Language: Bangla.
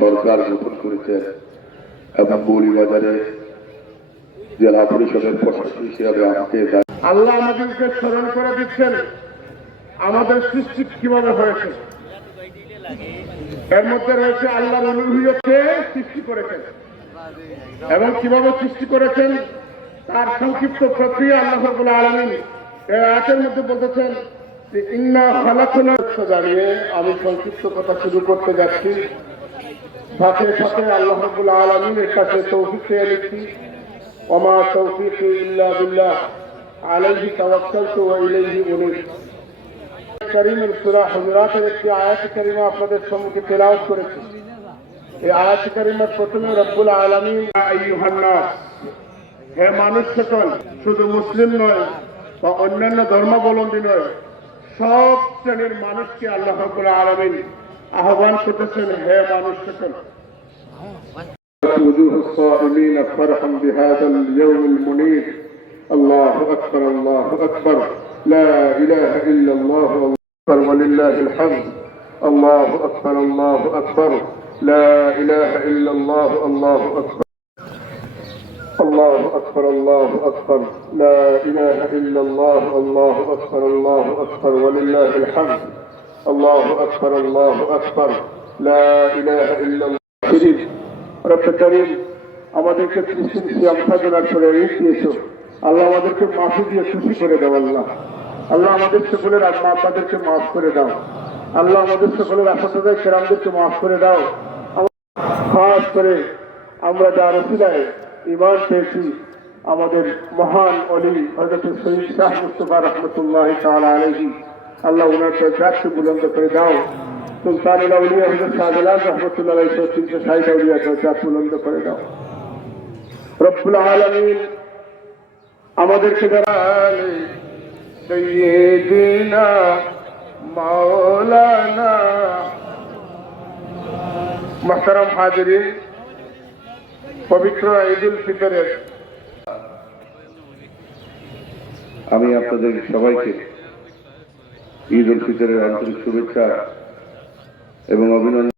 সরকার গঠন করেছেন এবং বৌরিবাজারে জেলা পরিষদের প্রশাসক হিসেবে আমাকে আল্লাহ আমাদেরকে স্মরণ করে দিচ্ছেন আমাদের সৃষ্টি কিভাবে হয়েছে। এর মধ্যে রয়েছে আল্লাহর অনুগ্রহকে সৃষ্টি করেছেন এবং কিভাবে সৃষ্টি করেছেন তার সংক্ষিপ্ত প্রক্রিয়া আল্লাহ রাব্বুল আলামিন এই আয়াতের মধ্যে বলতেছেন যে ইন্না খালাকনাকা জানিয়ে আমি সংক্ষিপ্ত কথা শুরু করতে যাচ্ছি। সাথে সাথে আল্লাহ রাব্বুল আলামিনের কাছে তৌফিক চেয়ে নিচ্ছি। ওমা তৌফিকি ইল্লা বিল্লাহ আলাইহি তাওয়াক্কালতু ওয়া ইলাইহি উনীব। কারীমের সূরা হুজুরাতের একটি আয়াত কারীমা আপনাদের সম্মুখে তেলাওয়াত করেছি। এই আয়াত কারীমার প্রথমে রব্বুল আলামিন আইয়ুহান নাস, হে মানুষ সকল, শুধু মুসলিম নয় বা অন্যান্য ধর্মাবলম্বী নয়, সব শ্রেণীর মানুষকে আল্লাহ রাব্বুল আলামিন আহ্বান করতেছেন, হে মানুষ সকল। وجوه الصائمين فرحا بهذا اليوم المنير. الله أكبر الله أكبر لا إله إلا الله أكبر ولله الحمد. الله أكبر الله أكبر لا إله إلا الله. الله أكبر الله أكبر الله أكبر لا إله إلا الله. الله أكبر الله أكبر ولله الحمد. الله أكبر الله أكبر لا إله إلا الله. রব্বে কারীম, আমাদেরকে সিয়াম সাধনার করে দিয়েছো আল্লাহ, আমাদেরকে মাফি দিয়ে খুশি করে দাও আল্লাহ। আল্লাহ আমাদের সকলের মা বাবাদেরকে মাফ করে দাও আল্লাহ, আমাদের সকলের আসাদায়ে কেরামদেরকে মাফ করে দাও। খাস করে আমরা যার ওসিলায় ঈমান পেয়েছি আমাদের মহান ওলি হযরত সৈয়দ শাহ মুস্তাফা রাহমাতুল্লাহি তাআলা আলাইহি, আল্লাহ ওনার দরজাকে বুলন্দ করে দাও। সুলতানুল আউলিয়া হযরত শাহজালাল রাহমাতুল্লাহ আলাইহি সত্যি শাহিদ আউলিয়া দরজাকে বুলন্দ করে দাও রব্বুল আলামিন। আমাদেরকে জানালে সাইয়্যিদিনা মাওলানা। মুহতারাম হাজিরিন, পবিত্র ঈদুল ফিতরের আমি আপনাদের সবাইকে ঈদ উল ফিতরের আন্তরিক শুভেচ্ছা এবং অভিনন্দন।